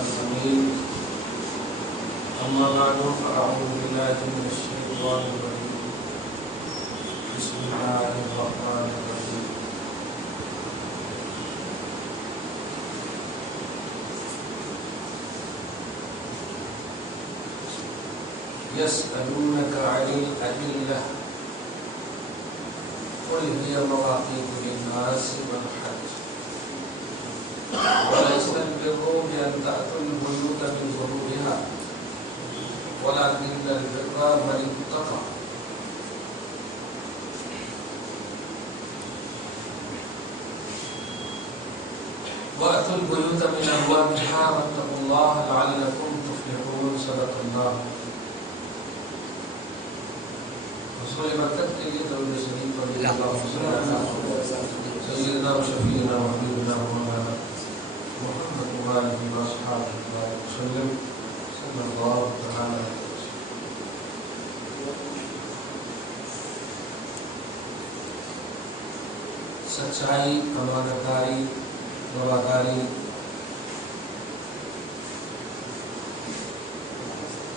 الجميل. أما بعد فأعوذ بالله من الشيطان الرجيم. بسم الله الرحمن الرحيم. يسألونك عن الأهلة قل هي مواقيت للناس والحج وليس البر بأن تأتوا البيوت من ظهورها ولكن البر من اتقى. وأتوا البيوت من أبوابها واتقوا الله لعلكم تفلحون. صدق الله. رسول برکت کے لیے درود شریف پڑھیں. سیدنا و شفیعنا و حبیبنا مولانا محمد وآلہ وصحبہ وسلم صلی اللہ تعالی علیہ وسلم. سچائی، امانتداری، وفاداری،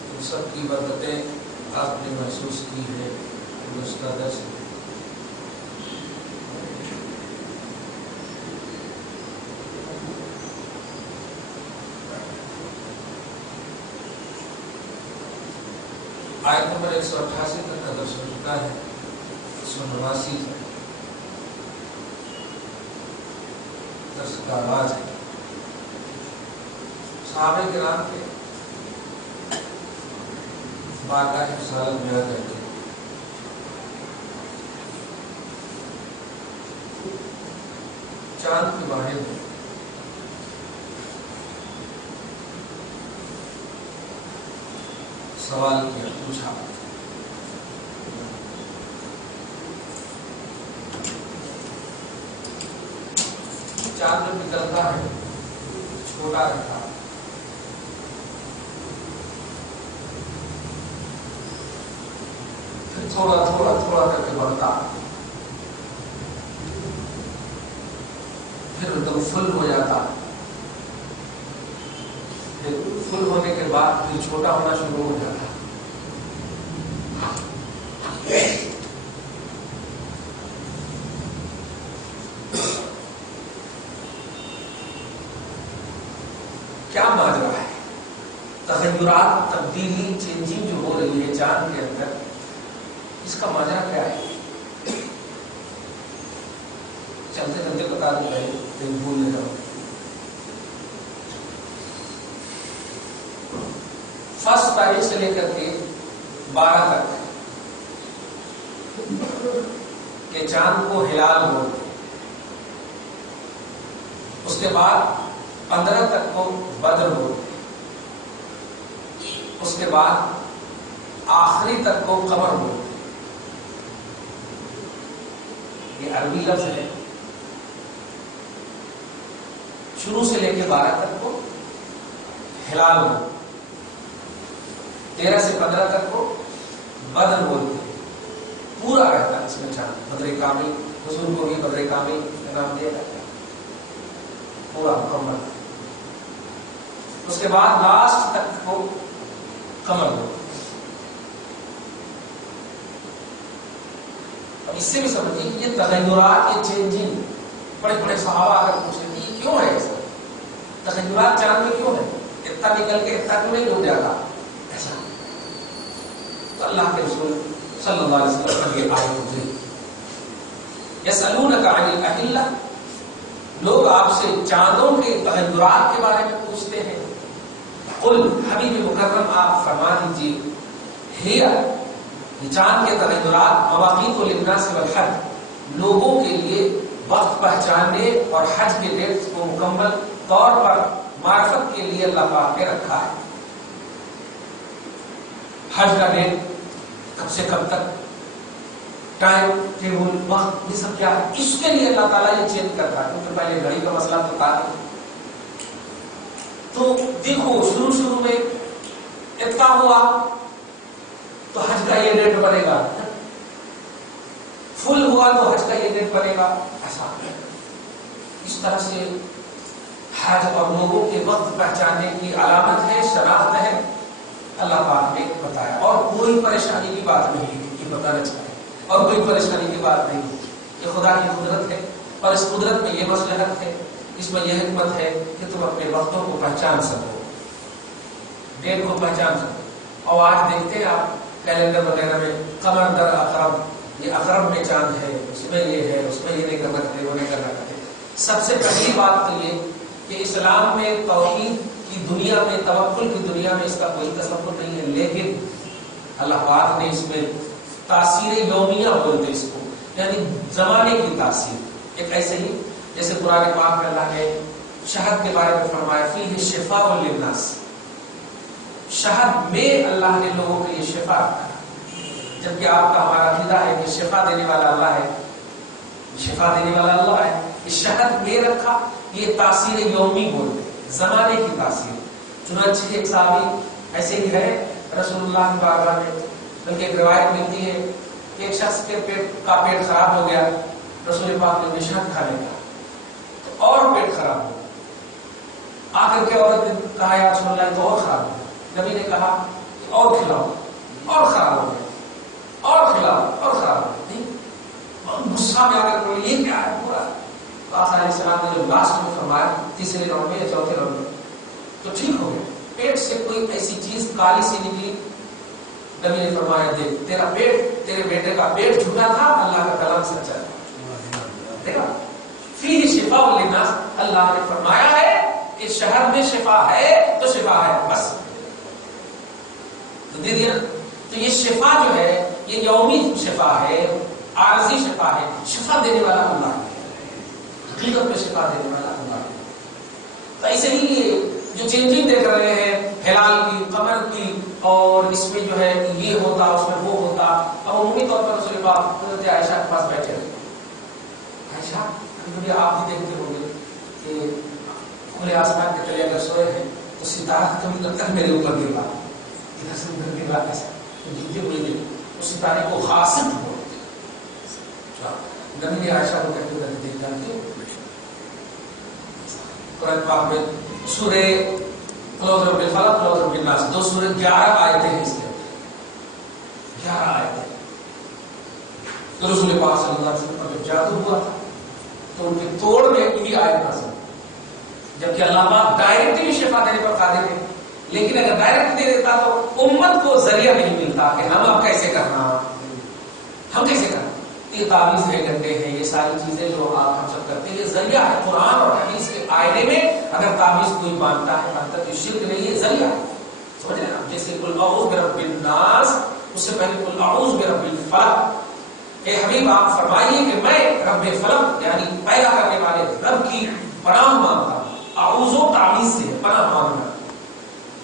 ان سب کی برکتیں آپ نے محسوس کی ہے. اس کا درس آیت نمبر 188 تک کا درس ہو چکا ہے. 189 درس کا آغاز ہے. صحابہ کرام کے بارگاہ رسالت میں آ کر کے چاند کے بارے میں سوال کیا، پوچھا. چاند جب نکلتا ہے چھوٹا رہتا ہے، پھر تھوڑا کر کے بڑھتا، پھر ایک دم فل ہو جاتا، پھر فل ہونے کے بعد پھر چھوٹا ہونا شروع ہو جاتا. کیا ماجرا ہے؟ تغیرات، تبدیلی، چینجنگ جو ہو رہی ہے چاند کے اندر، اس کا ماجرا کیا ہے؟ چلتے چلتے بتا دوں پہلے پھر بھول نہ جاؤ. فرسٹ تاریخ سے لے کر کے 12 تک کہ چاند کو ہلال بولتے، اس کے بعد 15 تک کو بدر بولتے، اس کے بعد آخری تک کو قمر بولتے. یہ عربی لفظ ہے. شروع سے لے کے 12 تک کو ہلال بولتے، 13 سے 15 تک کو بدر بولتے. پورا رہتا ہے اس میں چاند. بدر کامل، حضور کو بھی بدر کامل کا نام دیا جاتا ہے، پورا مکمل. اس کے بعد لاسٹ تک کو قمر بولتے. اب اس سے بھی سمجھیے کہ یہ تغیرات، یہ چینجنگ، بڑے بڑے صحابہ اگر پوچھیں کہ کیوں ہے ایسا؟ تغیرات چاند میں کیوں ہے؟ اتنا نکل کے اتنا کیوں نہیں ڈوب جاتا؟ ایسا تو اللہ کے رسول صلی اللہ علیہ وسلم کی آیت اتری. یسألونک عن الأہلة، لوگ آپ سے چاندوں کے تغیرات کے بارے میں پوچھتے ہیں. قل، حبیب مکرم آپ فرما دیجیے، ہیا، چاند کے تغیرات، مواقیت للناس والحج، لوگوں کے لیے وقت پہچاننے اور حج کے ڈیٹ کو مکمل طور پر معرفت کے لیے اللہ پاک نے رکھا ہے. حج کا ڈیٹ کب سے کب تک، ٹائم ٹیبل، وقت، یہ سب کیا ہے؟ اس کے لیے اللہ تعالیٰ یہ چینج کرتا ہے، کیونکہ پہلے گھڑی کا مسئلہ تو تھا. تو دیکھو شروع میں اتنا ہوا تو حج کا یہ ڈیٹ بنے گا، فل ہوا تو حج کا یہ ڈیٹ بنے گا. ایسا اس طرح سے حج اور لوگوں کے وقت پہچاننے کی علامت ہے، شناخت ہے، اللہ پاک نے بتایا، اور کوئی پریشانی کی بات نہیں ہے کہ بتانا چاہے، اور کوئی پریشانی کی بات نہیں ہے، یہ خدا کی قدرت ہے، اور اس قدرت میں یہ مصلحت ہے، اس میں یہ حکمت ہے کہ تم اپنے وقتوں کو پہچان سکو، ڈیٹ کو پہچان سکو۔ اور آج دیکھتے ہیں آپ کیلنڈر وغیرہ میں قمر در اقرب، یہ اقرب میں چاند ہے، اس میں یہ ہے، اس میں یہ نہیں کر رکھتے، وہ نہیں کر رکھتے۔ سب سے پہلی بات تو یہ کہ اسلام میں توحید کی دنیا میں، توکل کی دنیا میں اس کا کوئی تصور نہیں ہے، لیکن اللہ پاک نے اس میں تاثیر یومیہ بولتے اس کو، یعنی زمانے کی تاثیر، ایک ایسے ہی جیسے قرآن پاک میں اللہ نے شہد کے بارے میں فرمایا فیہ شفاء للناس، شہد میں اللہ نے لوگوں کے لیے شفا رکھا، جبکہ آپ کا ہمارا عقیدہ ہے کہ شفا دینے والا اللہ ہے، شفا دینے والا اللہ ہے، اس شہد میں رکھا، یہ تاثیر یومی بولتے ہیں، زمانے کی تاثیر۔ چنانچہ ایک صحابی ایسے ہی ہے رسول اللہ کی بارگاہ میں، بلکہ ایک روایت ملتی ہے کہ ایک شخص کے پیٹ خراب ہو گیا، رسول پاک نے شہد کھانے کا تو اور پیٹ خراب ہو گیا، آ کر کے عورت نے کہا یا رسول اللہ تو اور خراب ہو گیا، نبی نے کہا کہ اور کھلاؤ، اور خراب ہو گیا، اور کھلاؤ، اور خراب ہو گیا، غصہ میں آ کر بولے یہ کیا ہے پورا؟ تو آقا علیہ السلام نے جو لاسٹ میں فرمایا تیسرے راؤنڈ میں یا چوتھے راؤنڈ میں تو ٹھیک ہو گیا، پیٹ سے کوئی ایسی چیز کالی سی نکلی، نبی نے فرمایا دیکھ تیرا پیٹ، تیرے بیٹے کا پیٹ جھوٹا تھا، اللہ کا کلام سچا تھا۔ دیکھا فیہ شفاء للناس، اللہ نے فرمایا ہے کہ شہد میں شفا ہے تو شفا ہے، بس تو دے دیا۔ تو یہ شفا جو ہے یہ یومی شفا ہے، عارضی شفا ہے، شفا دینے والا اللہ ہے، حقیقت میں شفا دینے والا اللہ ہے۔ تو ایسے ہی جو چینجنگ دیکھ رہے ہیں ہلال کی، قمر کی، اور اس میں جو ہے یہ ہوتا، اس میں وہ ہوتا، اب عمومی طور پر رسول پاک حضرت عائشہ کے پاس بیٹھے رہے، عائشہ کبھی آپ بھی دیکھتے ہوں گے کہ کھلے آسمان کے تلے اگر سوئے ہیں تو ستارہ کبھی تک میرے اوپر گر رہا، ادھر سے ادھر گر رہا، ایسا جتنے ہوئے اس ستارے کو خاصت ہو۔ نبی نے عائشہ کو کہتے ہوئے دیکھا کہ قرآن پاک میں سورہ قل اعوذ برب الفلق، قل اعوذ برب الناس، دو سورہ 11 آیتیں ہیں، اس کے 11 آیتیں۔ تو رسول پاک صلی اللہ علیہ وسلم پر جب جادو ہوا تھا تو ان کے توڑ میں یہ آیت نازل، جبکہ اللہ پاک ڈائریکٹلی شفا دینے پر قادر ہے، لیکن اگر ڈائریکٹ دے دیتا تو امت کو ذریعہ نہیں ملتا کہ ہم اب کیسے کرنا، ہم کیسے کرنا۔ یہ تعویذ ہے، گنڈے ہیں، یہ ساری چیزیں جو آپ ہم سب کرتے ہیں یہ ذریعہ ہے، قرآن اور حدیث کے آئینے میں اگر تعویذ کوئی مانتا ہے مانتا تو شرک نہیں ہے، ذریعہ ہے، سمجھ رہے ہیں؟ جیسے قل اعوذ برب الناس، اس سے پہلے قل اعوذ برب الفلق، اے حبیب آپ فرمائیے کہ میں رب فلق یعنی پیدا کرنے والے رب کی پناہ مانگتا ہوں۔ اعوذ تعویذ سے پناہ مانگنا،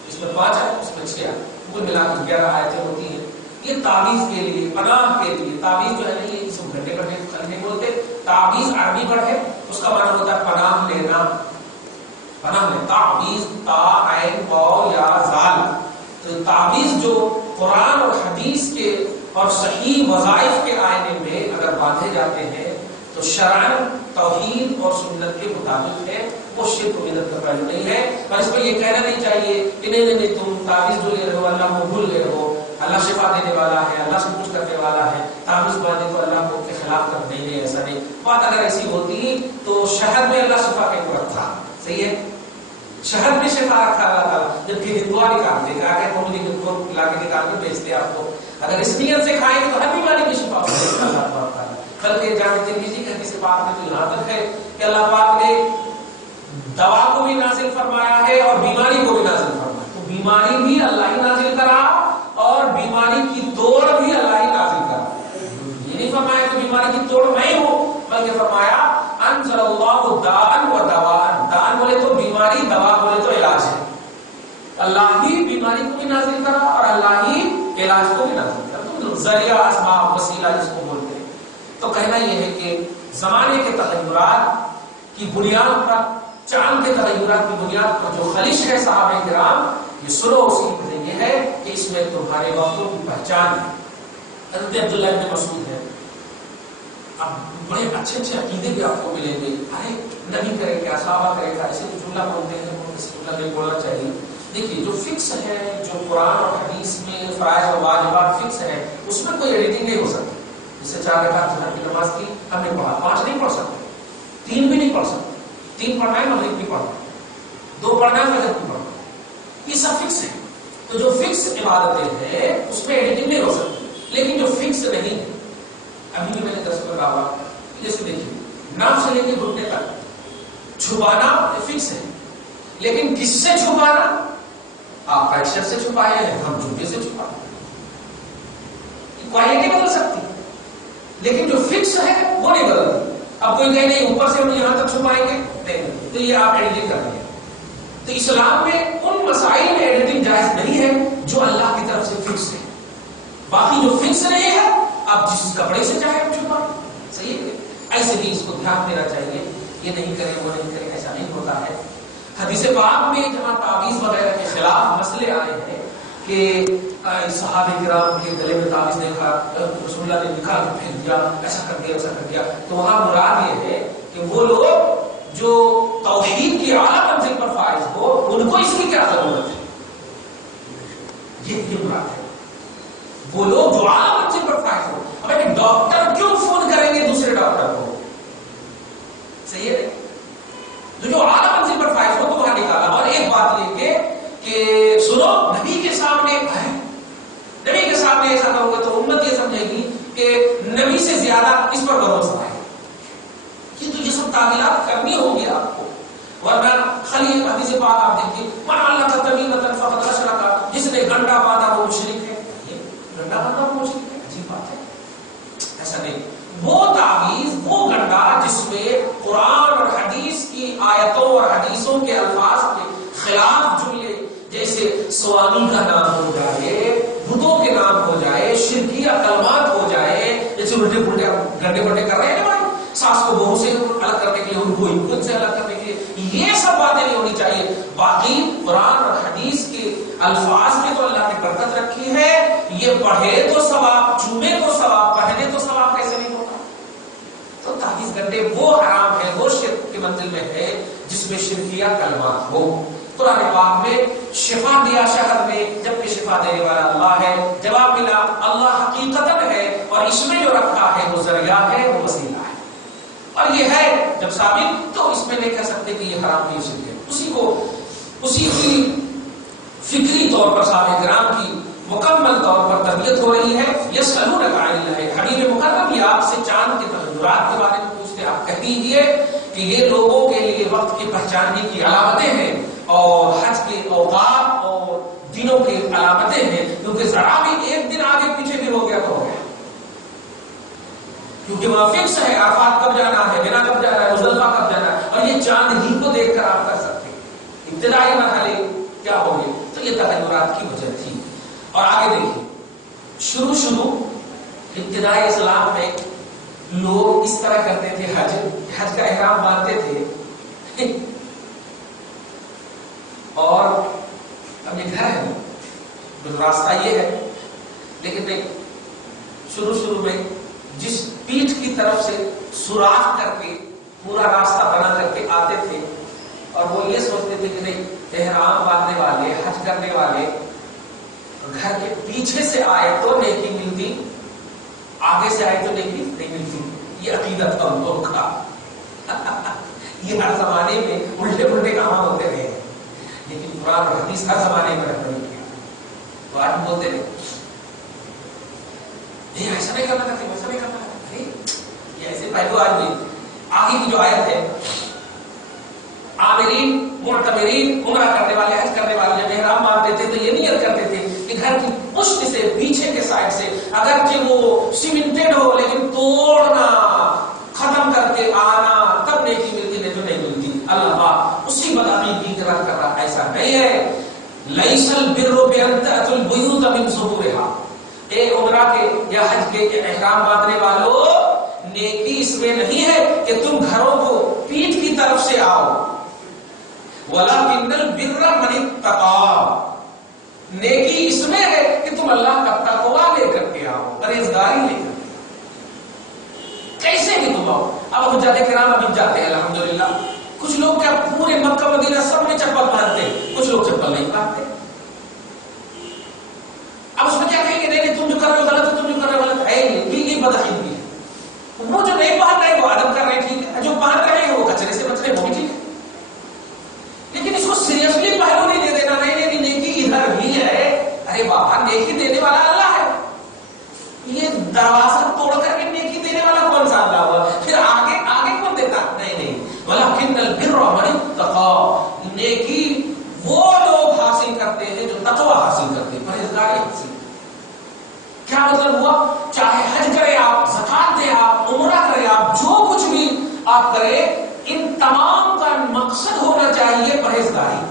اس میں 5 ہے، اس میں 6 ہے، کل ملا کے 11 آیتیں ہوتی ہیں۔ یہ تعویذ کے لیے، پناہ کے لیے، تعویذ جو ہے نا یہ اس گھنٹے پر نہیں بولتے، تعویذ عربی پر ہے، اس کا معنی ہوتا ہے پناہ لینا، پناہ لینا، تعویذ تا عین واو یا زال۔ تو تعویذ جو قرآن اور حدیث کے اور صحیح وظائف کے آئینے میں اگر باندھے جاتے ہیں تو شرعاً توحید اور سنت کے مطابق ہے، وہ شرک و بدعت کا پہلو نہیں ہے۔ اور اس میں یہ کہنا نہیں چاہیے کہ نہیں تم تعویذ جو لے رہے ہو اللہ کو بھول گئے ہو، اللہ شفا دینے والا ہے، اللہ سے کچھ کرنے والا ہے، تعویذ باندھے تو اللہ کو کے خلاف کر دیں گے، ایسا نہیں۔ بات اگر ایسی ہوتی تو شہد میں اللہ شفا کے رکھا، صحیح ہے، شہد میں شفا رکھا اللہ تعالیٰ، جبکہ ہندوا نکال دے گا کہ تم کو لا کے نکال کے بیچتے آپ کو، اگر اس نیت سے کھائیں گے تو ہر بیماری کی شفا ہو جائے گی اللہ تعالیٰ۔ بلکہ جامع ترمذی کے حدیث پاک میں تو یہاں تک ہے کہ اللہ پاک نے دوا کو بھی نازل فرمایا ہے اور بیماری کو بھی نازل فرمایا، تو بیماری بھی اللہ ہی نازل کرا اور بیماری کی توڑ بھی اللہ ہی نازل کرا۔ یہ نہیں فرمایا کہ بیماری کی توڑ میں ہوں، بلکہ فرمایا انزل اللہ داء و دواء، داء بولے تو بیماری، دوا بولے تو علاج ہے، اللہ ہی بیماری کو بھی نازل کرا اور اللہ ہی علاج کو بھی نازل کرا۔ تو ذریعہ، اسباب، وسیلہ جس کو بولتے ہیں۔ تو کہنا یہ ہے کہ زمانے کے تغیرات کی بنیاد پر، چاند کے تغیرات کی بنیاد پر جو خلش ہے صحابہ کرام، یہ سنو، اس کی وجہ یہ ہے کہ اس میں تمہارے وقتوں کی پہچان ہے۔ حضرت عبداللہ بن مسعود ہے، اب بڑے اچھے عقیدے بھی آپ کو ملیں گے، ارے نبی کرے کیا، صحابہ کرے کیا، ایسے کچھ استغفراللہ بولتے ہیں وہ استغفراللہ نہیں بولنا چاہیے. دیکھیے جو فکس ہے، جو قرآن اور حدیث میں فرائض اور واجبات فکس ہے، اس میں کوئی ایڈیٹنگ نہیں ہو سکتی. جیسے 4 رکعت ظہر کی نماز کی ہم نے پڑھا، 5 نہیں پڑھ سکتے، 3 بھی نہیں پڑھ سکتے. 3 پڑھنا ہے مغرب بھی پڑھنا ہے، 2 پڑھنا ہے فجر بھی پڑھنا ہے، یہ سب فکس ہے. تو جو فکس عبادتیں ہیں اس میں ایڈیٹنگ نہیں ہو سکتی. لیکن جو فکس نہیں ہے، ابھی بھی میں نے 10 پر کہا، جیسے دیکھیے نام سے لے کے گھٹنے تک چھپانا فکس ہے. لیکن کس سے چھپانا؟ آپ فیکشن سے چھپائے ہیں، ہم جھوٹے سے چھپائے. کوالٹی بدل سکتی لیکن جو فکس ہے وہ نہیں بدلتی. اب کوئی کہے نہیں اوپر سے ہم یہاں تک چھپائیں گے نہیں، تو یہ آپ ایڈیٹنگ کر رہے ہیں. تو اسلام میں ان مسائل میں ایڈیٹنگ جائز نہیں ہے جو اللہ کی طرف سے فکس ہے. باقی جو فکس نہیں ہے آپ جس کپڑے سے چاہے چھپائیں. صحیح ہے؟ ایسے بھی اس کو دھیان دینا چاہیے. یہ نہیں کریں وہ نہیں کریں ایسا نہیں ہوتا ہے. حدیث پاک میں جہاں تعویذ وغیرہ کے خلاف مسئلے آئے ہیں کہ صحابہ کرام کے گلے میں تعویذ دیکھا، رسول اللہ نے نکال کے پھینک دیا، ایسا کر دیا ایسا کر دیا، تو وہاں مراد یہ ہے کہ وہ لوگ جو توحید کی اعلیٰ منزل پر فائز ہو ان کو اس کی کیا ضرورت ہے، یہ مراد ہے. وہ لوگ جو اعلیٰ منزل پر فائز ہو. اب ایک ڈاکٹر کیوں فون کریں گے دوسرے ڈاکٹر کو؟ صحیح ہے؟ جو اعلیٰ منزل پر فائز ہو تو وہاں نکالا. اور ایک بات یہ کہ سنو نبی کے سامنے ہے، نبی کے سامنے ایسا کرو گے تو امت یہ سمجھے گی کہ نبی سے زیادہ اس پر بھروسہ ہے. یہ سب تعمیرات کرنی ہوگی آپ کو. ورنہ خلی حدیث پاک آپ دیکھیے من علق تمیمۃ فقد اشرک، جس نے گھنٹا باندھا وہ مشرک ہے. گھنٹا باندھا وہ مشرک ہے، عجیب بات ہے. ایسا نہیں. وہ تعویذ وہ گھنٹا جس میں قرآن اور حدیث کی آیتوں اور حدیثوں کے الفاظ کے خلاف جملے جیسے سوامی کا نام ہو جائے، بتوں کے نام ہو جائے، شرکیہ کلمات ہو جائے، جیسے الٹے پلٹے گڈے پٹے کر رہے ہیں بھائی، ساس کو بہو سے الگ کرنے کے لیے، ان کو خود سے الگ کرنے کے لیے، یہ سب باتیں نہیں ہونی چاہیے. باقی قرآن اور حدیث کے الفاظ میں تو اللہ نے برکت رکھی ہے. یہ پڑھے تو ثواب، چومے تو ثواب، پڑھنے تو ثواب کیسے نہیں ہوگا؟ تو تعویذ گھنٹے وہ حرام ہے، وہ شرک کی منزل میں ہے جس میں شرکیہ کلمات ہو. قرآن پاک میں شفا دیا شہد میں، جبکہ شفا دینے والا اللہ ہے. جواب ملا اللہ حقیقتاً ہے، اور اس میں جو رکھا ہے وہ ذریعہ ہے، وہ وسیلہ ہے. اور یہ ہے جب ثابت تو اس میں نہیں کہہ سکتے کہ یہ حرام نہیں شرک ہے. اسی کی فکری طور پر صحابہ کرام کی مکمل طور پر تربیت ہو رہی ہے. یسألونک عن اللہ، حبیب مکرم یہ آپ سے چاند کے تغیرات کے بارے میں پوچھتے. آپ کہہ دیجیے کہ یہ لوگوں کے لیے وقت کی پہچاننے کی علامتیں ہیں اور حج کے اوقات اور دنوں کی علامتیں ہیں. کیونکہ ذرا بھی ایک دن آگے پیچھے بھی ہو گیا تو ہو گیا، کیونکہ وہاں فکس ہے عرفات کب جانا ہے، مینا کب جانا ہے، مزدلفہ کب جانا ہے، اور یہ چاند ہی کو دیکھ کر آپ کر سکتے ہیں ابتدائی مرحلے کیا ہو گئے. تو یہ تغیرات کی وجہ تھی. اور آگے دیکھیے شروع ابتدائی اسلام میں لوگ اس طرح کرتے تھے، حج کا احرام باندھتے تھے اور اب یہ گھر ہے، راستہ یہ ہے، لیکن شروع میں جس پیٹھ کی طرف سے سوراخ کر کے پورا راستہ بنا کر کے آتے تھے، اور وہ یہ سوچتے تھے کہ نہیں احرام باندھنے والے، حج کرنے والے گھر کے پیچھے سے آئے تو نیکی ملتی، آگے سے آئے تو نیکی نہیں ملتی. یہ عقیدت تھا ان لوگوں کا. یہ ہر زمانے میں الٹے کام ہوتے رہے ہیں، لیکن قرآن اور حدیث ہر زمانے میں رہبری کیا. تو آج بولتے رہے ایسا نہیں کرنا چاہتے، ویسا نہیں کرنا چاہتے. یہ ایسے پہلو آج نہیں. آگے کی جو آیت ہے عامرین معتمرین عمرہ کرنے والے، حج کرنے والے جب احرام باندھتے تھے تو یہ نیت کرتے تھے کہ گھر کی پشت سے، پیچھے کے سائڈ سے، اگرچہ وہ سیمنٹڈ ہو لیکن توڑنا، ختم کر کے آنا، تب نیکی ملتی، نہیں تو نہیں ملتی. اللہ اسی بدعقیدگی کی رد کر رہا. ایسا نہیں ہے. لیس البر بان تأتوا البیوت من ظہورها. اے عمرہ کے یا حج کے احرام باندھنے والوں، نیکی اس میں نہیں ہے کہ تم گھروں کو پیٹھ کی طرف سے آؤ. وَلَكِنَّ الْبِرَّ مَنِ اتَّقَىٰ. نیکی اس میں ہے کہ تم اللہ کا تقویٰ لے کر کے آؤ، پرہیزگاری لے کر کے. کیسے بھی تم آؤ. اب حجاج کرام ابھی جاتے ہیں الحمدللہ، کچھ لوگ کیا پورے مکہ مدینہ سب میں چپل پہنتے، کچھ لوگ چپل نہیں پہنتے. اب اس میں کیا کہیں گے؟ نہیں تم جو کر رہے ہو غلط ہے، تم جو کر رہے ہو غلط ہے. یہ بدعقیدگی ہے. وہ جو نہیں پہن رہے وہ ادب کر رہے ہیں، ٹھیک ہے. جو پہن رہے ہیں وہ کچرے سے بچ رہے ہیں، وہ بھی ٹھیک ہے. لیکن اس کو سیریسلی پہلو نہیں دے دینا. نہیں نیکی ادھر بھی ہے. ارے بابا نیکی دینے والا اللہ ہے. یہ دروازہ توڑ کر کے نیکی دینے والا کون سا اللہ ہوا؟ پھر آگے کون دیتا؟ نہیں. ولکن البر من اتقى، نیکی وہ لوگ حاصل کرتے ہیں جو تقوی حاصل کرتے ہیں، پرہیزگاری حاصل. کیا مطلب ہوا؟ چاہے حج کرے آپ، زکات دے آپ، عمرہ کرے آپ، جو کچھ بھی آپ کرے، ان تمام کا مقصد ہونا چاہیے پرہیزگاری،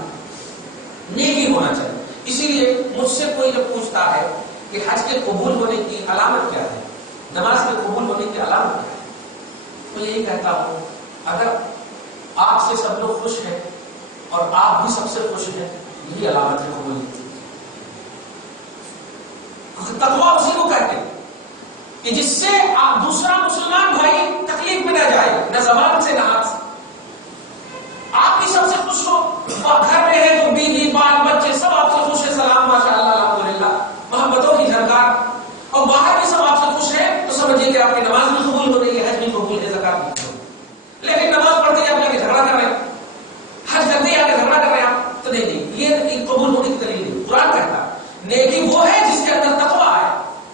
نیکی ہونا چاہیے. اسی لیے مجھ سے کوئی جب پوچھتا ہے کہ حج کے قبول ہونے کی علامت کیا ہے، نماز کے قبول ہونے کی علامت کیا ہے، تو یہی کہتا ہوں اگر آپ سے سب لوگ خوش ہیں اور آپ بھی سب سے خوش ہیں، یہی علامت ہے قبولیت. تقویٰ اسی کو کہتے ہیں کہ جس سے آپ دوسرا مسلمان بھائی تکلیف میں نہ جائے، نہ زبان سے نہ ہاتھ سے. آپ بھی سب سے خوش ہو، اور گھر میں ہے تو بیوی بال بچے سب آپ سے خوش ہے، سلام ماشاءاللہ الحمدللہ، محبتوں کی جھنکار. اور باہر بھی سب آپ سے خوش ہیں تو سمجھیے کہ آپ کی نماز بھی قبول ہو رہی ہے، حج بھی قبول ہے، زکات بھی قبول ہے. لیکن نماز پڑھتے ہی آپ لے کے جھگڑا کر رہے ہیں، حج کرتے ہی آ کے جھگڑا کر رہے ہیں آپ، تو نہیں یہ قبول ہونے کی دلیل نہیں. قرآن کہتا نیکی وہ ہے جس کے اندر تقویٰ ہے،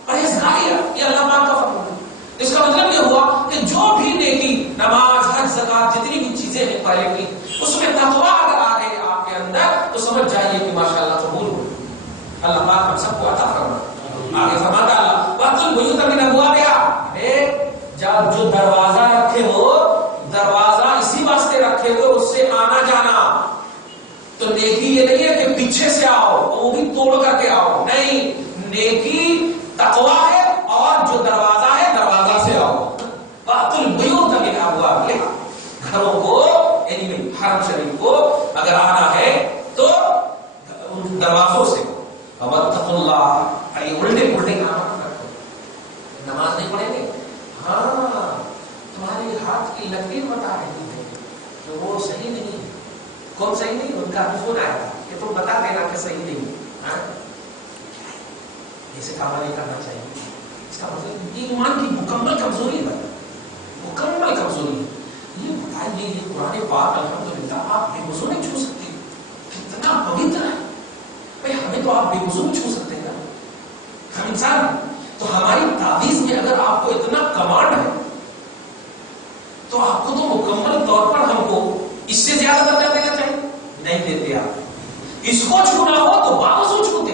پرہیزگاری ہے. یہ اللہ پاک کا فرمان ہے. اس کا مطلب یہ ہوا کہ جو بھی نیکی، نماز، حج، زکات، جتنی بھی چیزیں ہیں پہلے کی، اس میں تقویٰ اگر آ گئے آپ کے اندر تو سمجھ جائیے کہ ماشاءاللہ قبول ہو. اللہ پاک ہم سب کو عطا فرمائے. آگے فرماتا اللہ وَأْتُوا الْبُيُوتَ مِنْ أَبْوَابِهَا، جو دروازہ رکھے ہو، دروازہ اسی واسطے رکھے ہو اس سے آنا جانا. تو نیکی یہ نہیں ہے کہ پیچھے سے آؤ، وہ بھی توڑ کر کے آؤ. نہیں، نیکی تقویٰ ہے، اور جو دروازہ ہے دروازہ سے آؤ. وَأْتُوا الْبُيُوتَ مِنْ أَبْوَابِهَا، گھروں کو یعنی حرم شریف کو اگر آنا ہے تو ان دروازوں سے. وَاتَّقُوا اللَّهَ، الٹے کام کرو، نماز نہیں پڑھیں گے. ہاں تمہارے ہاتھ کی لکیر بتا رہی ہے کہ وہ صحیح نہیں ہے. کون صحیح نہیں؟ ان کا فون آیا تھا کہ تم بتا دینا کہ صحیح نہیں. ایسے کام نہیں کرنا چاہیے. اس کا مطلب ایمان کی مکمل کمزوری ہے، مکمل کمزوری ہے. یہ بتائیے یہ قرآن پاک الحمدللہ آپ بے وضو نہیں چھو سکتے، کتنا پوتر ہے. بھائی ہمیں تو آپ بے وضو میں چھو سکتے ہیں نا، ہم انسان ہیں. تو ہماری تعویذ میں اگر آپ کو اتنا کمانڈ ہے تو آپ کو تو مکمل طور پر ہم کو اس سے زیادہ درجہ دینا چاہیے. نہیں دیتے آپ. اس کو چھونا ہو تو باوضو چھوتے،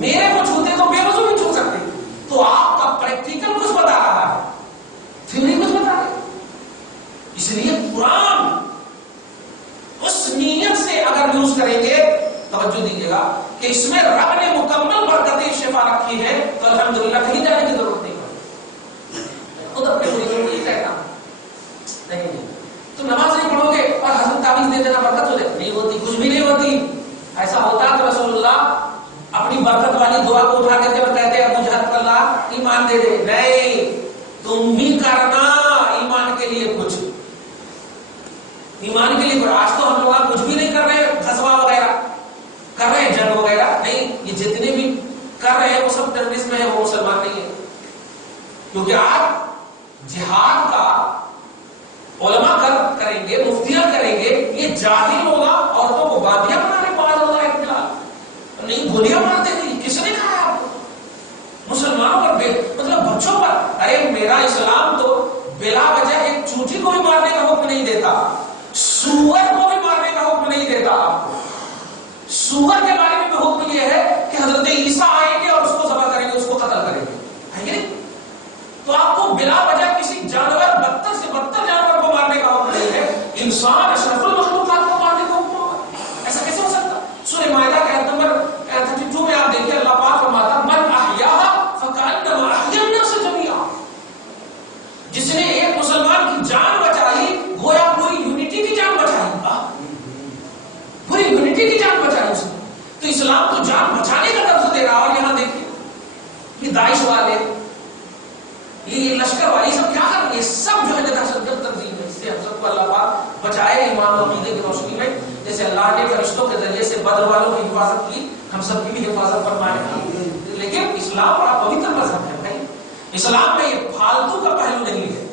میرے کو چھوتے تو بے وضو بھی چھو سکتے. تو آپ کا پریکٹیکل کچھ بتا رہا ہے، تھیوری کچھ بتا رہے. اس لیے قرآن اس نیت سے اگر یوز کریں گے، توجہ دیجیے گا کہ اس میں رب نے مکمل برکتیں شفا رکھی ہے، تو الحمدللہ کہیں جانے کی ضرورت نہیں پڑتی. خود اپنے مریضوں کو یہ کہتا نہیں تم نماز نہیں پڑھو گے اور حضرت تعویذ دے دینا برکت ہو جائے. نہیں ہوتی، کچھ بھی نہیں ہوتی. ایسا ہوتا تو رسول اللہ اپنی برکت والی دعا کو اٹھا کے جب کہتے ہیں مجھے اللہ ایمان دے دے. نہیں، تم بھی کرنا ایمان کے لیے کچھ، ایمان کے لیے کچھ. آج تو ہم لوگ کچھ بھی نہیں کر رہے، غزوہ وغیرہ کر رہے ہیں، جنگ وغیرہ نہیں. یہ جتنے بھی کر رہے ہیں وہ سب ٹیررسٹ میں ہے، وہ مسلمان نہیں ہے. کیونکہ آج جہاد کا علماء کریں گے، مفتیاں کریں گے. یہ جاہل ہوگا عورتوں کو باندیاں بنانے کو آج ہوتا ہے اختلاف. نہیں، گولیاں مارتے نہیں. کس نے کہا آپ کو؟ مسلمانوں پر مطلب بچوں پر. ارے میرا اسلام تو بلا وجہ ایک چوٹی کو بھی مارنے کا حکم نہیں دیتا، سور کو بھی مارنے کا حکم نہیں دیتا. آپ کو سور کے بارے میں حکم یہ ہے کہ حضرت عیسیٰ آئیں گے اور اس کو ذبح کریں گے، اس کو قتل کریں گے. ہے یہ؟ تو آپ کو بلا وجہ کسی جانور، بدتر سے بدتر جانور کو مارنے کا حکم نہیں ہے. انسان اشرف المخلوقات کو مارنے کا حکم ہوگا. ایسا کیسے ہو سکتا؟ سورہ مائدہ کے آیت نمبر 32 میں آپ دیکھیے اللہ پاک فرماتا من احیاها فکأنما احیا الناس جميعا. جس نے ایک مسلمان کی جان بچائی گویا پوری یونٹی کی جان بچائی، پوری یونٹی کی جان بچائی اس نے. تو اسلام تو جان بچانے کا درس دے رہا. اور یہاں دیکھیے یہ داعش والے، یہ لشکر والے سب کیا کر رہے ہیں؟ سب جو ہے دہشت گرد تنظیم ہے. سے ہم سب کو اللہ پاک بچائے ایمان و عقیدے کی روشنی میں، جیسے اللہ نے فرشتوں کے ذریعے سے بدر والوں کی حفاظت کی، ہم سب کی بھی حفاظت فرمائے۔ لیکن اسلام بڑا پوتر مذہب ہے بھائی، اسلام میں یہ فالتو کا پہلو نہیں ہے۔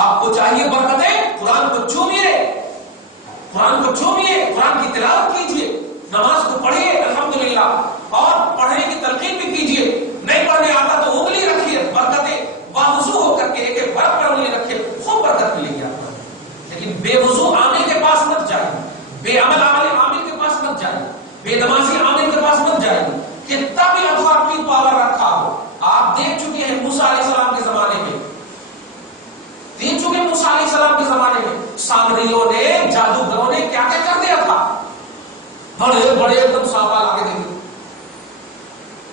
آپ کو چاہیے برکتیں، قرآن کو چومیے، قرآن کو چومیے، قرآن کی تلاوت کیجیے، نماز کو پڑھیے الحمدللہ، اور پڑھنے کی تلقین بھی کیجیے۔ نہیں پڑھنے آتا تو انگلی رکھیے، برکتیں باوضو ہو کر کے ایک ایک برف پر انگلی رکھیے، خوب برکت ملے گی آپ کو۔ لیکن بے وضو عامل کے پاس مت جائیے، بے عمل عامل کے پاس مت جائیے، بے نمازی عامل کے پاس مت جائیے، کتنا بھی اللہ اپنی پاور رکھا ہو۔ آپ دیکھ چکے ہیں موسیٰ علیہ السلام کے زمانے میں، دیکھ چکے موسیٰ علیہ السلام کے زمانے میں سامریوں نے، جادوگروں نے کیا کیا کر دیا تھا، بڑے بڑے ایک دم سانپا لا کے دیکھے۔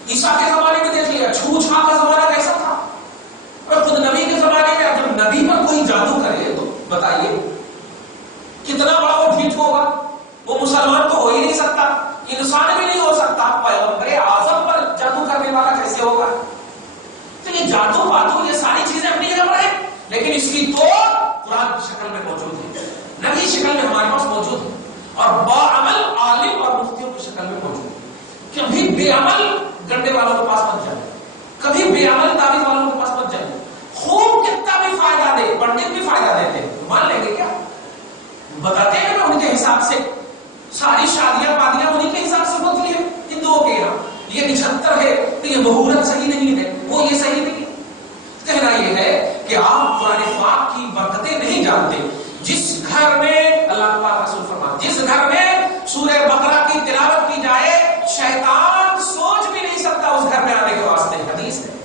عیسیٰ کے زمانے میں دیکھ لیا چھو چھا کا زمانہ کیسا تھا، اور خود نبی کے زمانے میں جب نبی پر کوئی جادو کرے تو بتائیے کتنا بڑا وہ ٹھیک ہوگا۔ وہ مسلمان تو ہو ہی نہیں سکتا، انسان بھی نہیں ہو سکتا، پیغمبر اعظم پر جادو کرنے والا کیسے ہوگا؟ تو یہ جادو باتو یہ ساری چیزیں اپنی جگہ پر ہیں، لیکن اس کی توڑ قرآن کی شکل میں موجود ہے، نبی کی شکل میں ہمارے پاس موجود ہے، اور باعمل عالم اور مفتیوں کی شکل میں موجود ہے۔ کبھی بے عمل گنڈے والوں کے پاس مت جائے، کبھی بے عمل تعویذ والوں کے پاس مت جائے۔ خوب کتنا بھی فائدہ دے، پنڈت بھی فائدہ دیتے ہیں، مان لیں گے کیا؟ بتاتے ہیں نا ان کے حساب سے ساری شادیاں پادیاں انہیں کے حساب سے ہوتی ہے ہندوؤں کے یہاں، یہ 75 ہے تو یہ مہورت صحیح نہیں ہے، وہ یہ صحیح نہیں ہے۔ کہنا یہ ہے کہ آپ قرآن پاک کی برکتیں نہیں جانتے۔ جس گھر میں اللہ پاک رسول فرماتے، جس گھر میں سورہ بقرہ کی تلاوت کی جائے، شیطان سوچ بھی نہیں سکتا اس گھر میں آنے کے واسطے۔ حدیث ہے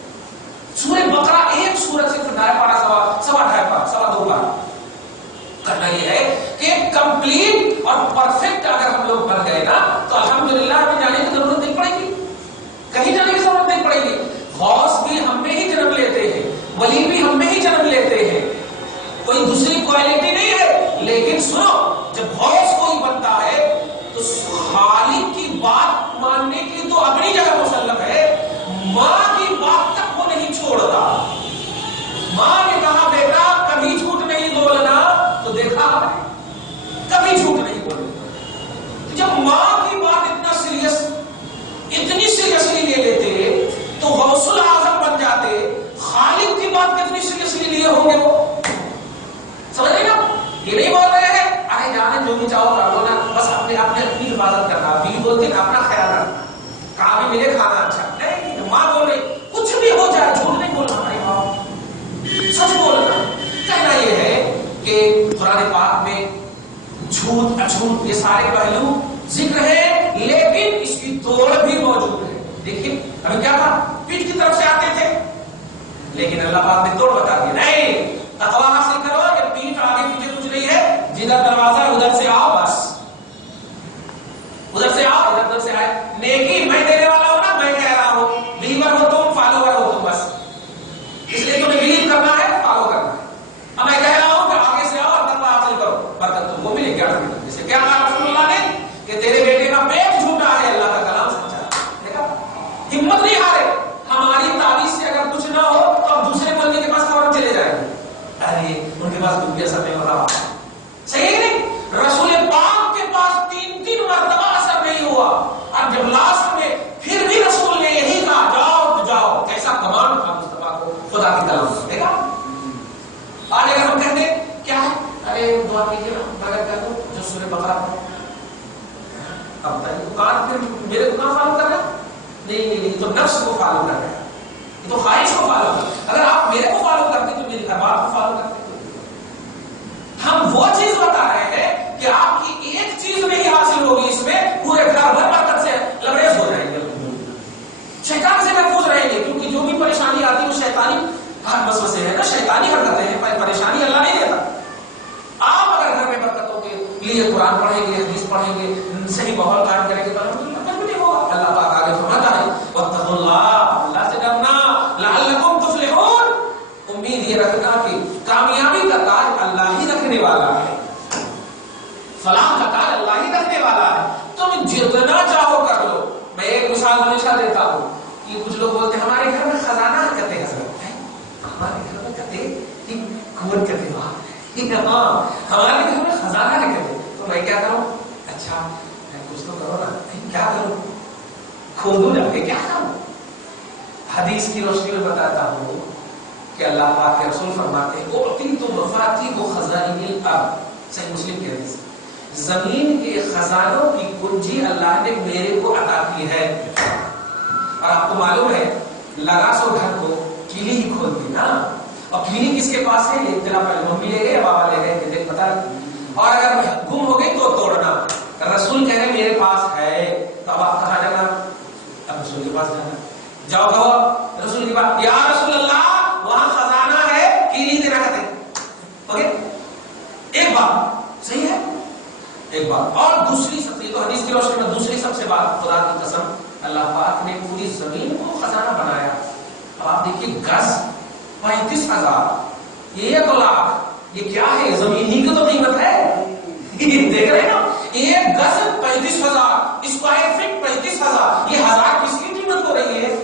سورہ بقرہ ایک سورت صرف ڈھائی پارہ سوا ڈھائی پارہ سوا دو پارہ۔ کرنا یہ ہے کہ کمپلیٹ اور پرفیکٹ اگر ہم لوگ بن گئے نا تو الحمدللہ ہمیں جانے کی ضرورت نہیں پڑے گی، کہیں جانے کی ضرورت نہیں پڑے گی۔ غوث بھی ہم میں ہی جنم لیتے ہیں، ولی بھی ہم میں ہی جنم لیتے ہیں، کوئی دوسری کوالٹی نہیں ہے۔ لیکن سنو، جب غوث کوئی بنتا ہے تو خالق کی بات ماننے کی تو اپنی جگہ مسلم ہے، ماں کی بات تک وہ نہیں چھوڑتا۔ ماں نے کہا بیٹا کبھی جھوٹ نہیں بولنا، تو دیکھا کبھی جھوٹ نہیں بولنا۔ جب ماں کی بات اتنی سیریسلی لے لیتے تو غوث الاعظم بن جاتے، خالق کی بات کتنی سیریسلی لیے ہوں گے وہ، سمجھ رہے نا؟ یہ نہیں بول رہے ہیں ارے جانے جو بھی چاہو کر لو نا، بس اپنے اپنی حفاظت کرنا، بیوی بولتی نا اپنا خیال رکھنا، کہاں بھی ملے کھانا اچھا نہیں، ماں بول رہی کچھ بھی ہو جائے جھوٹ نہیں بولنا بھائی، ماں سچ بولنا۔ کہنا یہ ہے کہ قرآن پاک میں جھوٹ اچھوٹ یہ سارے پہلو ذکر ہے، لیکن اس کی توڑ بھی موجود ہے۔ دیکھیے ابھی کیا تھا، پیٹ کی طرف سے آتے تھے، لیکن اللہ پاک نے توڑ بتا دیا، نہیں تقویٰ حاصل کرو کہ پیٹ آگے پیچھے کچھ نہیں ہے، جدھر دروازہ ہے ادھر سے آؤ، بس ادھر سے آؤ، ادھر سے آئے۔ نیکی میں دینے والا ہوں نا، میں کہہ رہا ہوں، بلیور ہو تم، فالوور ہو تم، بس اس لیے تمہیں بلیو کرنا ہے، فالو کرنا ہے۔ اب میں کہہ رہا ہوں کہ آگے سے آؤ اور تقویٰ حاصل کرو، برکت تم کو ملے گی۔ جیسے کیا کہا رسول اللہ نے کہ تیرے بیٹے کا پیٹ جھوٹا ہے، اللہ کا کلام سچا ہے۔ دیکھا ہمت نہیں ہارے، ہماری تعریف سے اگر کچھ نہ ہو تو اب دوسرے مولوی کے پاس فوراً چلے جائیں گے، ارے ان کے پاس کچھ بھی اثر نہیں ہو رہا، صحیح ہے نہیں؟ رسول پاک کے پاس 3 مرتبہ اثر نہیں ہوا، اور جب لاسٹ میں پھر بھی رسول نے یہی کہا جاؤ تو جاؤ، کیسا کمانڈ تھا مصطفیٰ کو خدا کے کلام سے۔ دیکھا آج اگر ہم کہتے کیا ہے، ارے دعا کیجیے نا بغیر کر دو جو سورہ بقرہ پڑھو، اب بتائیے دکان پھر میرے دکان فالو کر رہے ہیں؟ نہیں، تو نفس کو فالو کر رہے ہیں، یہ تو خواہش کو فالو کر رہے ہیں۔ اگر آپ میرے کو فالو کرتے تو میری کباب کو فالو کرتے۔ ہم وہ چیز بتا رہے ہیں کہ آپ کی ایک چیز نہیں حاصل ہوگی، اس میں پورے گھر بھر برکت سے لبریز ہو جائیں گے، شیطان سے محفوظ رہیں گے، کیونکہ جو بھی پریشانی آتی ہے وہ شیطانی وسوسے ہیں نا، شیطانی حرکتیں ہیں، پریشانی اللہ نہیں دیتا۔ آپ اگر گھر میں برکتوں کے لیے قرآن پڑھیں گے، حدیث پڑھیں گے، صحیح ماحول قائم کریں گے تو الحمدللہ کچھ بھی نہیں ہوگا۔ اللہ پاک آگے فرماتا ہے واتقوا اللہ، اللہ سے ڈرنا، لعلکم تفلحون، امید یہ رکھنا کہ کامیابی کا تاج اللہ ہی رکھنے والا ہے، فلاح کا تاج اللہ ہی رکھنے والا ہے، تم جتنا چاہو کر لو۔ میں ایک مثال ہمیشہ دیتا ہوں کہ کچھ لوگ بولتے ہیں ہمارے گھر میں خزانہ کہتے ہیں، حضرت ہمارے گھر میں کہتے کنور کہتے ہیں، ہاں ہمارے گھر میں خزانہ لے کے دے تو میں کیا کروں؟ اچھا کچھ تو کرو نا. کیا کروں؟ کھولوں جا کے کیا کروں؟ حدیث کی روشنی میں بتاتا ہوں کہ اللہ پاک کے رسول فرماتے ہیں اعطیت مفاتیح خزائن الارض، صحیح مسلم کی حدیث، زمین کے خزانوں کی کنجی اللہ نے میرے کو عطا کی ہے. اور آپ کو معلوم ہے لگا سو گھر کو کیلی ہی کھول دی نا، اور کیلی کس کے پاس ہے؟ یہ اطلاع پہلے ممی لے گئے یا بابا لے گئے کہ دیکھ پتا نہیں. اور اگر گم ہو گئی تو توڑنا. رسول کہہ رہے میرے پاس ہے، تو اب آپ کہاں جانا؟ اب رسول کے پاس جانا. جاؤ کہو رسول کے پاس یا رسول اللہ وہاں خزانہ ہے کیلی دینا کہتے. اوکے ایک بات صحیح ہے، ایک بات. اور دوسری سب سے، تو حدیث کی روشنی میں دوسری سب سے بات، خدا کی قسم اللہ پاک نے پوری زمین کو خزانہ بنایا. اب آپ دیکھیے گز 35,000، 1 لاکھ، یہ کیا ہے؟ زمین ہی کی تو قیمت ہے. دیکھ رہے ہیں نا، ایک گز 35,000، اسکوائر فٹ 35,000، یہ ہزار کس کی قیمت ہو رہی ہے؟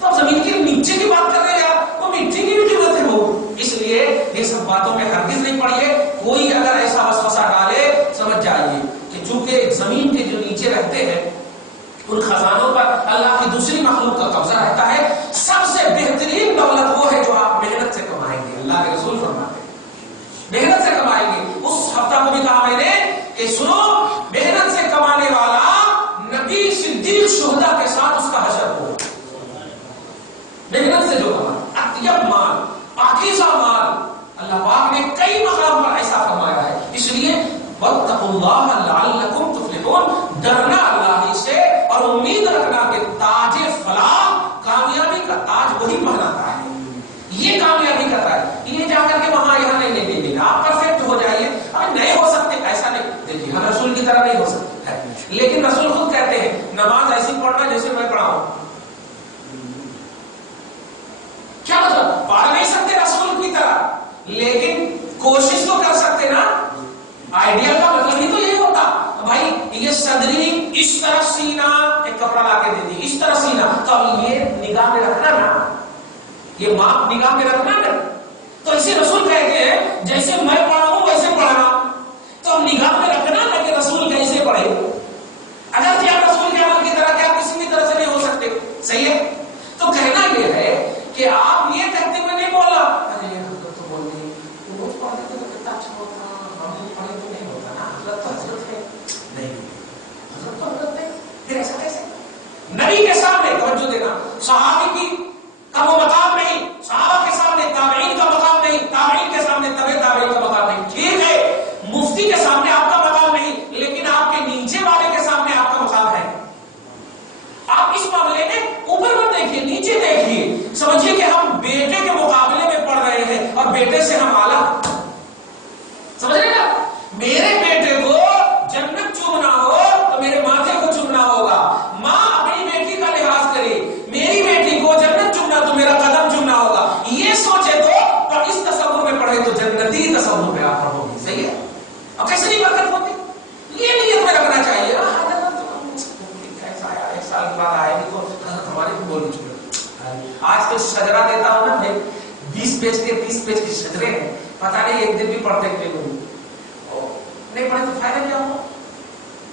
تو اب زمین کے نیچے کی بات کر رہے ہیں یار، وہ مٹی کی بھی قیمت ہے وہ. اس لیے یہ سب باتوں میں ہرگز نہیں پڑیے. کوئی اگر ایسا وسوسہ ڈالے سمجھ جائیے کہ چونکہ زمین کے جو نیچے رہتے ہیں ان خزانوں پر اللہ کی دوسری مخلوق کا قبضہ رہتا ہے. سب سے بہترین دولت وہ ہے جو آپ محنت سے کمائیں گے. اللہ کے رسول فرماتے ہیں محنت سے کمائیں گے. اس ہفتہ کو بھی کہا میں نے کہ سنو، محنت سے کمانے والا نبی، صدیق، شہداء کے ساتھ اس کا حشر ہو. محنت سے جو کمائے اطیب مال، پاکیزہ مال، اللہ پاک نے کئی مقام پر ایسا فرمایا ہے. اس لیے واتقوا اللہ لعلکم تفلحون، ڈرنا اللہ ہی سے اور امید رکھنا کہ تاج فلاح، کامیابی کا تاج وہی پہناتا ہے. یہ کامیابی کا تاج، یہ جا کر کے وہاں یہاں نہیں دے گا. آپ پرفیکٹ ہو جائیے، ابھی نہیں ہو سکتے ایسا نہیں. دیکھیے ہم رسول کی طرح نہیں ہو سکتے، لیکن رسول خود کہتے ہیں نماز ایسی پڑھنا جیسے میں پڑھا ہوں. کیا مطلب؟ پڑھ نہیں سکتے رسول کی طرح، لیکن کوشش تو کر سکتے نا. آئیڈیل کا مطلب ہی تو یہ ہوتا بھائی. یہ صدری اس طرح سینا، ایک کپڑا لا کے دے دی اس طرح سینا، تو یہ نگاہ میں رکھنا نا، یہ ماپ نگاہ میں رکھنا نا. تو اسے رسول کہتے ہیں جیسے میں پڑھا ہوں ویسے پڑھنا. تو نگاہ میں رکھنا نا کہ رسول کیسے پڑھے. اگر کیا رسول کے عمل کی طرح کیا کسی بھی طرح سے نہیں ہو سکتے. صحیح ہے. تو کہنا یہ ہے کہ آپ یہ کہتے ہوئے نہیں بولا ارے حضرت تو بول رہی وہ پڑھ لیتے تو کتنا اچھا ہوتا، ہم پڑھے تو نہیں ہوتا نا. حضرت تو حضرت ہے نہیں، حضرت تو حضرت نہیں، پھر ایسا کیسے؟ نبی کے سامنے توجہ دینا، صحابی کی کا وہ مقام نہیں، صحابہ کے سامنے تابعین کا مقام نہیں، تابعین کے سامنے تبع تابعین کا مقام نہیں. ٹھیک ہے مفتی کے سامنے آپ کا مقام نہیں، لیکن آپ کے نیچے والے کے سامنے آپ کا مقام ہے. آپ اس معاملے میں اوپر مت دیکھیے، نیچے دیکھیے. سمجھیے کہ ہم بیٹے کے مقابلے میں پڑھ رہے ہیں اور بیٹے سے ہم اعلیٰ. سمجھ رہے نا؟ میرے بیٹے کو جنت چومنا ہو تو میرے ماتھے کو چومنا ہوگا. ماں اپنی بیٹی کا لحاظ کرے، میری بیٹی کو جنت چومنا تو میرا قدم چومنا ہوگا. یہ سوچے تو اس تصور میں پڑھے تو جنتی تصور میں آپ پڑھو گے. صحیح ہے. اور کیسے نہیں برکت ہوتی، یہ نیت میں رکھنا چاہیے. ایک سال کے بعد آئے گی تو ہمارے بھی بولنی چاہیے. آج تو شجرا دیتا ہوں نا، 20 پیج کے 30 پیج کے شجرے ہیں، پتہ نہیں ایک دن بھی پڑھتے کہ نہیں پڑھے تو فائدہ کیا ہوا.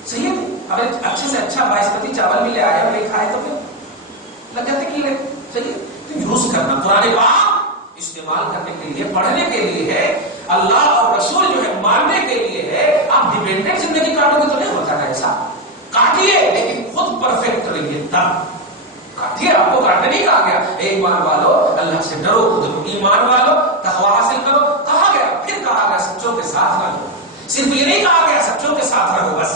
صحیح ہے. اب اچھے سے اچھا باسمتی چاول بھی لے آئے اور نہیں کھائے تو پھر لگ جاتے کیڑے. صحیح ہے. تو یوز کرنا قرآن پاک استعمال کرنے کے لیے، پڑھنے کے لیے ہے. اللہ اور رسول جو ہے ماننے کے لیے ہے. آپ ڈیپینڈنٹ زندگی کاٹو گے تو نہیں ہوتا نا. ایسا کاٹیے لیکن خود پرفیکٹ رہیے، تب کاٹیے. آپ کو کاٹنے نہیں کہا گیا ایمان والو اللہ سے ڈرو، خود ایمان والو تقویٰ حاصل کرو. کہا گیا، پھر کہا گیا سچوں کے ساتھ رہو. صرف یہ نہیں کہا گیا سچوں کے ساتھ رہو بس،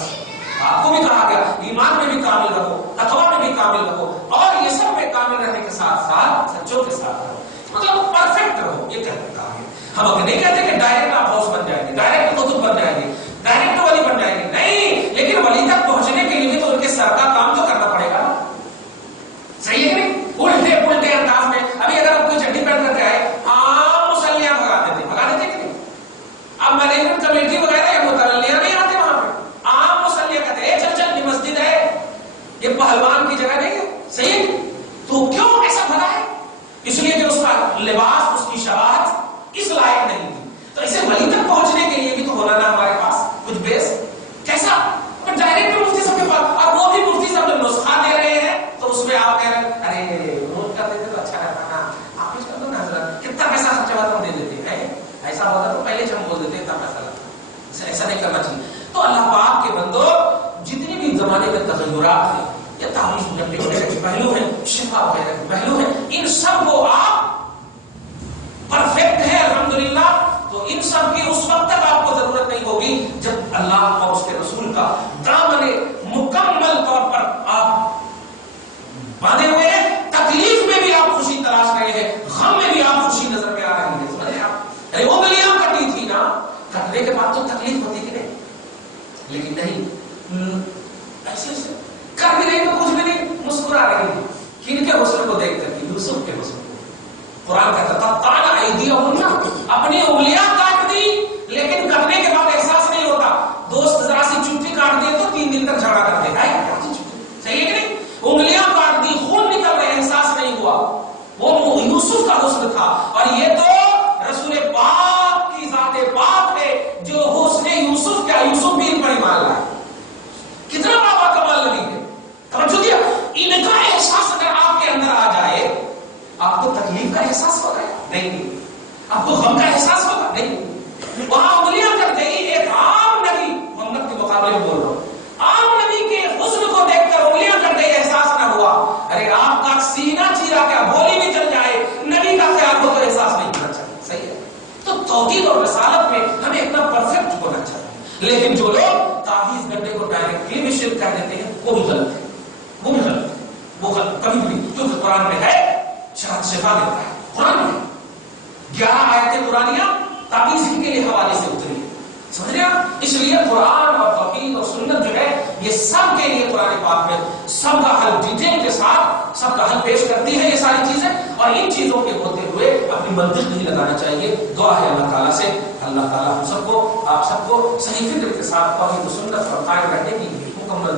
آپ کو بھی کہا گیا ایمان میں بھی کامل رہو، تقویٰ میں بھی کامل رہو، اور یہ سب میں کامل رہنے کے ساتھ ساتھ سچوں کے ساتھ رہو. مطلب پرفیکٹ رہو، یہ کہتے کہا گیا. ہم اگر نہیں کہتے کہ ڈائریکٹ آپ ہاؤس بن جائیں گے، ڈائریکٹ قطب بن جائیں گے، ڈائریکٹ ولی بن جائیں گے، نہیں. لیکن ولی تک پہنچنے کے لیے تو ان کے سر کا کام تو کرنا پڑے گا. صحیح ہے کہ نہیں؟ الٹے پلٹے انداز میں. ابھی اگر آپ کوئی چڈی پہن کر کے آئے، عام مسلیاں بھگا دیتے کہ نہیں. اب مینجمنٹ کمیٹی وغیرہ یہ متلیاں نہیں آتے وہاں پہ، عام مسلیاں کہتے ہیں چل چل مسجد ہے، یہ پہلوان کی جگہ نہیں ہے. صحیح ہے. تو کیوں ایسا بنا ہے؟ اس لیے کہ اس کا لباس، اس کی شباہت اس لائق نہیں تھی. تو اسے ولی تک پہنچ زمانے میں تغیرات ہیں یا تعویذ گنڈے وغیرہ کے پہلو ہیں، شفا وغیرہ کے پہلو ہیں، ان سب کو آپ پرفیکٹ ہے الحمدللہ، تو ان سب کی اس وقت تک آپ کو ضرورت نہیں ہوگی جب اللہ اور اس کے رسول کا دامن مکمل طور پر آپ باندھے ہوئے ہیں، تکلیف میں بھی آپ خوشی تلاش رہے ہیں، غم میں بھی آپ خوشی نظر میں آ رہی ہے. سمجھے آپ؟ ارے وہ گلیاں کٹی تھی نا، کٹنے کے بعد تو تکلیف ہوتی کہ نہیں، لیکن نہیں ایسے ایسے کر بھی نہیں تو کچھ بھی نہیں، مسکرا رہی ہے. کن کے حسن کو دیکھ کر کے؟ یوسف کے حسن کو. قرآن کہتا تھا تانا ایدیہم، اپنی انگلیاں کاٹ دی، لیکن کٹنے کے بعد احساس نہیں ہوتا. دوست ذرا سی چٹھی کاٹ دیے تو 3 دن تک جھگڑا کرتے ہیں، صحیح ہے کہ نہیں؟ انگلیاں کاٹ دی، خون نکل رہے، احساس نہیں ہوا. وہ یوسف کا حسن تھا. اور یہ تو رسول پاک کی ذات پاک ہے جو حسن یوسف کیا یوسف بھی ان پر ایمان لائے. کتنا بابا کمال نبی ہے. توجہ دیا. ان کا احساس اگر آپ کے اندر آ جائے، آپ کو تکلیف کا احساس ہوگا نہیں، آپ کو غم کا احساس ہوگا نہیں. وہاں انگلیاں کر گئی. ایک عام نبی، محمد کے مقابلے میں بول رہا ہوں، عام نبی کے حسن کو دیکھ کر انگلیاں کر گئی، احساس نہ ہوا. ارے آپ کا سینہ چیرا کیا بولی بھی چل جائے، نبی کا خیال ہو تو احساس نہیں ہونا چاہیے. صحیح ہے. تو توحید اور رسالت میں ہمیں اتنا پرفیکٹ ہونا چاہیے. لیکن جو لوگ تعویذ گنڈے کو ڈائریکٹلی بھی شرک کر دیتے ہیں، وہ بھی غلط ہے، وہ بھی غلط ہے، وہ غلط کبھی بھی. کیونکہ قرآن میں ہے شفا دیتا ہے. قرآن میں 11 آیتیں قرآنیاں تعویذ کے لیے حوالے سے اتری ہے. سمجھ رہے آپ؟ اس لیے قرآن اور توحید اور سنت جو ہے یہ سب کے لیے قرآن پاک میں سب کا حل ڈیٹیل کے ساتھ سب کا حل پیش کرتی ہے یہ ساری چیزیں. اور ان چیزوں کے ہوتے ہوئے اپنی منطق نہیں لگانا چاہیے. دعا ہے اللہ تعالیٰ سے، اللہ تعالیٰ ہم سب کو، آپ سب کو صحیح فکر کے ساتھ توحید و سنت پر قائم رہنے کی مکمل